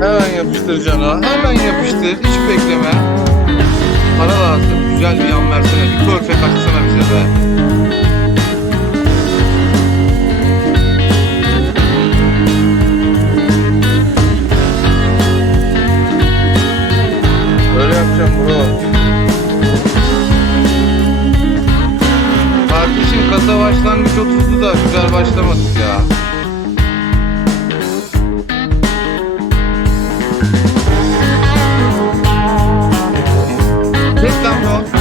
Hemen yapıştır Cana. Hemen yapıştır. Hiç bekleme. Para lazım. Güzel bir yan versene. Bir körfe kaçsana bize be. yapacağım bro. Kardeşim kasa başlangıç 30'lu da güzel başlamadık ya. Tek lan.